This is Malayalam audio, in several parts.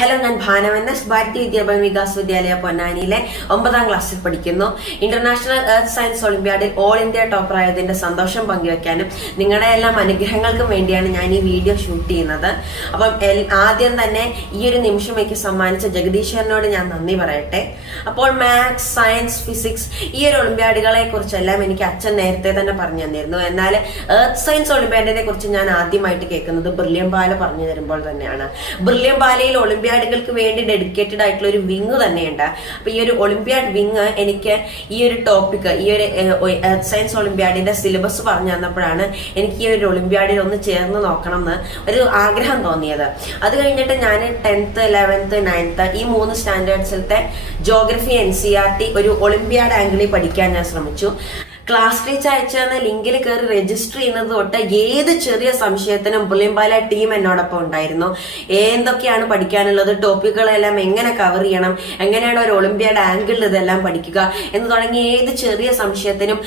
ഹലോ, ഞാൻ ഭാനവന്നസ് ഭാരതീയ വിദ്യാഭ്യാസ വികാസ് വിദ്യാലയ പൊന്നാനിയിലെ 9ാം ക്ലാസ്സിൽ പഠിക്കുന്നു. ഇന്റർനാഷണൽ എർത്ത് സയൻസ് ഒളിമ്പ്യാഡിൽ ഓൾ ഇന്ത്യ ടോപ്പർ ആയതിന്റെ സന്തോഷം പങ്കുവെക്കാനും നിങ്ങളുടെ എല്ലാം അനുഗ്രഹങ്ങൾക്കും വേണ്ടിയാണ് ഞാൻ ഈ വീഡിയോ ഷൂട്ട് ചെയ്യുന്നത്. അപ്പം ആദ്യം തന്നെ ഈ ഒരു നിമിഷം എനിക്ക് സമ്മാനിച്ച ജഗദീശ്വരനോട് ഞാൻ നന്ദി പറയട്ടെ. അപ്പോൾ മാത്സ്, സയൻസ്, ഫിസിക്സ് ഈ ഒരു ഒളിമ്പ്യാഡുകളെ കുറിച്ചെല്ലാം എനിക്ക് അച്ഛൻ നേരത്തെ തന്നെ പറഞ്ഞു തന്നിരുന്നു. എന്നാൽ എർത്ത് സയൻസ് ഒളിമ്പ്യാഡിനെ കുറിച്ച് ഞാൻ ആദ്യമായിട്ട് കേൾക്കുന്നത് ബ്രില്യംപാല പറഞ്ഞു തരുമ്പോൾ തന്നെയാണ്. ബ്രില്യംപാലയിൽ ഒളിമ്പ്യാഡുകൾക്ക് വേണ്ടി ഡെഡിക്കേറ്റഡ് ആയിട്ടുള്ള ഒരു വിങ് തന്നെയുണ്ട്. അപ്പൊ ഈ ഒരു ഒളിമ്പ്യാഡ് വിങ് എനിക്ക് ഈ ഒരു ടോപ്പിക്, ഈ ഒരു എർത്ത് സയൻസ് ഒളിമ്പ്യാഡിന്റെ സിലബസ് പറഞ്ഞു തന്നപ്പോഴാണ് എനിക്ക് ഈ ഒരു ഒളിമ്പ്യാഡിൽ ഒന്ന് ചേർന്ന് നോക്കണം എന്ന് ഒരു ആഗ്രഹം തോന്നിയത്. അത് കഴിഞ്ഞിട്ട് ഞാൻ 10th, 11th, 9th ഈ 3 സ്റ്റാൻഡേർഡ്സിലത്തെ ജോഗ്രഫി, NCERT ഒരു ഒളിമ്പ്യാഡ് ആംഗിളിൽ പഠിക്കാൻ ഞാൻ ശ്രമിച്ചു. ക്ലാസ് ടീച്ചർ അയച്ചു തന്ന ലിങ്കിൽ കയറി രജിസ്റ്റർ ചെയ്യുന്നത് തൊട്ട് ഏത് ചെറിയ സംശയത്തിനും ബ്രില്യംപാല ടീം എന്നോടൊപ്പം ഉണ്ടായിരുന്നു. എന്തൊക്കെയാണ് പഠിക്കാനുള്ളത്, ടോപ്പിക്കുകളെല്ലാം എങ്ങനെ കവർ ചെയ്യണം, എങ്ങനെയാണ് ഒരു ഒളിമ്പ്യാഡ് ആംഗിളിൽ ഇതെല്ലാം പഠിക്കുക എന്ന് തുടങ്ങി ഏത് ചെറിയ സംശയത്തിനും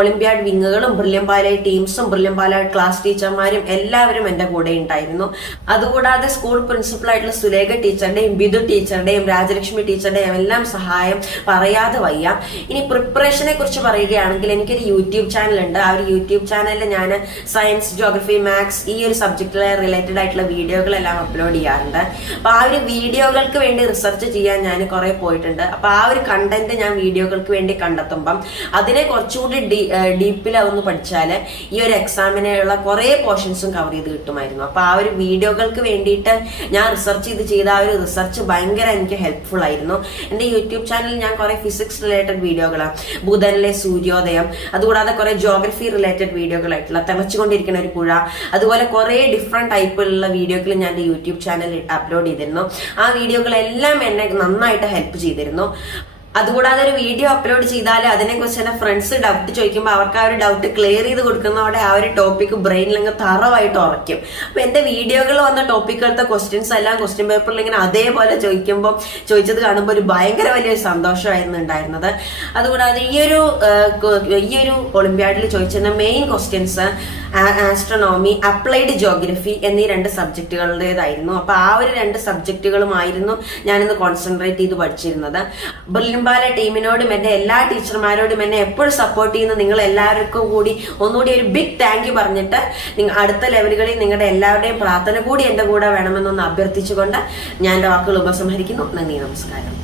ഒളിമ്പ്യാഡ് വിങ്ങുകളും ബ്രില്യംപാല ടീംസും ബ്രില്യംപാല ക്ലാസ് ടീച്ചർമാരും എല്ലാവരും എന്റെ കൂടെ ഉണ്ടായിരുന്നു. അതുകൂടാതെ സ്കൂൾ പ്രിൻസിപ്പൽ ആയിട്ടുള്ള സുലേഖ ടീച്ചറുടെയും ബിദു ടീച്ചറുടെയും രാജലക്ഷ്മി ടീച്ചറുടെയും എല്ലാം സഹായം പറയാതെ വയ്യ. ഇനി പ്രിപ്പറേഷനെ കുറിച്ച് പറയുകയാണെങ്കിൽ എനിക്കൊരു യൂട്യൂബ് ചാനൽ ഉണ്ട്. ആ ഒരു യൂട്യൂബ് ചാനലിൽ ഞാൻ സയൻസ്, ജോഗ്രഫി, മാത്സ് ഈ ഒരു സബ്ജക്റ്റിലെ റിലേറ്റഡ് ആയിട്ടുള്ള വീഡിയോകളെല്ലാം അപ്ലോഡ് ചെയ്യാറുണ്ട്. അപ്പൊ ആ ഒരു വീഡിയോകൾക്ക് വേണ്ടി റിസർച്ച് ചെയ്യാൻ ഞാൻ കുറെ പോയിട്ടുണ്ട്. അപ്പൊ ആ ഒരു കണ്ടന്റ് ഞാൻ വീഡിയോകൾക്ക് വേണ്ടി കണ്ടെത്തുമ്പം അതിനെ കുറച്ചുകൂടി ഡീപ്പിലാവുന്ന പഠിച്ചാല് ഈ ഒരു എക്സാമിനുള്ള കുറെ പോർഷൻസും കവർ ചെയ്ത് കിട്ടുമായിരുന്നു. അപ്പൊ ആ ഒരു വീഡിയോകൾക്ക് വേണ്ടിയിട്ട് ഞാൻ റിസർച്ച് ചെയ്ത ആ ഒരു റിസർച്ച് ഭയങ്കര എനിക്ക് ഹെൽപ്ഫുൾ ആയിരുന്നു. എന്റെ യൂട്യൂബ് ചാനലിൽ ഞാൻ കുറെ ഫിസിക്സ് റിലേറ്റഡ് വീഡിയോകളാണ്, ബുധനിലെ സൂര്യോദയം, അതുകൂടാതെ കുറെ ജോഗ്രഫി റിലേറ്റഡ് വീഡിയോകളായിട്ടുള്ള തിളച്ചുകൊണ്ടിരിക്കുന്ന ഒരു പുഴ, അതുപോലെ കുറെ ഡിഫറെന്റ് ടൈപ്പിലുള്ള വീഡിയോകൾ ഞാൻ എന്റെ യൂട്യൂബ് ചാനലിൽ അപ്ലോഡ് ചെയ്തിരുന്നു. ആ വീഡിയോകളെല്ലാം എന്നെ നന്നായിട്ട് ഹെൽപ്പ് ചെയ്തിരുന്നു. അതുകൂടാതെ ഒരു വീഡിയോ അപ്ലോഡ് ചെയ്താൽ അതിനെക്കുറിച്ച് എന്റെ ഫ്രണ്ട്സ് ഡൗട്ട് ചോദിക്കുമ്പോൾ അവർക്ക് ആ ഒരു ഡൗട്ട് ക്ലിയർ ചെയ്ത് കൊടുക്കുന്നതോടെ ആ ഒരു ടോപ്പിക് ബ്രെയിനിലങ്ങ് തറവായിട്ട് ഉറയ്ക്കും. അപ്പൊ എന്റെ വീഡിയോകൾ വന്ന ടോപ്പിക്കുകളത്തെ ക്വസ്റ്റ്യൻസ് എല്ലാം ക്വസ്റ്റ്യൻ പേപ്പറിൽ ഇങ്ങനെ അതേപോലെ ചോദിച്ചത് കാണുമ്പോൾ ഒരു ഭയങ്കര വലിയൊരു സന്തോഷമായിരുന്നു ഉണ്ടായിരുന്നത്. അതുകൂടാതെ ഈ ഒരു ഒളിമ്പ്യാഡിൽ ചോദിച്ചിരുന്ന main questions astronomy, applied geography എന്നീ 2 സബ്ജക്റ്റുകളുടേതായിരുന്നു. അപ്പൊ ആ ഒരു 2 സബ്ജക്റ്റുകളുമായിരുന്നു ഞാനിന്ന് കോൺസെൻട്രേറ്റ് ചെയ്ത് പഠിച്ചിരുന്നത്. ബ്രില്യംപാല ടീമിനോടും എന്റെ എല്ലാ ടീച്ചർമാരോടും എന്നെ എപ്പോഴും സപ്പോർട്ട് ചെയ്യുന്ന നിങ്ങൾ എല്ലാവർക്കും കൂടി ഒന്നുകൂടി ഒരു ബിഗ് താങ്ക് യു പറഞ്ഞിട്ട് അടുത്ത ലെവലുകളിൽ നിങ്ങളുടെ എല്ലാവരുടെയും പ്രാർത്ഥന കൂടി എന്റെ കൂടെ വേണമെന്നൊന്ന് അഭ്യർത്ഥിച്ചുകൊണ്ട് ഞാൻ എന്റെ വാക്കുകൾ ഉപസംഹരിക്കുന്നു. നന്ദി, നമസ്കാരം.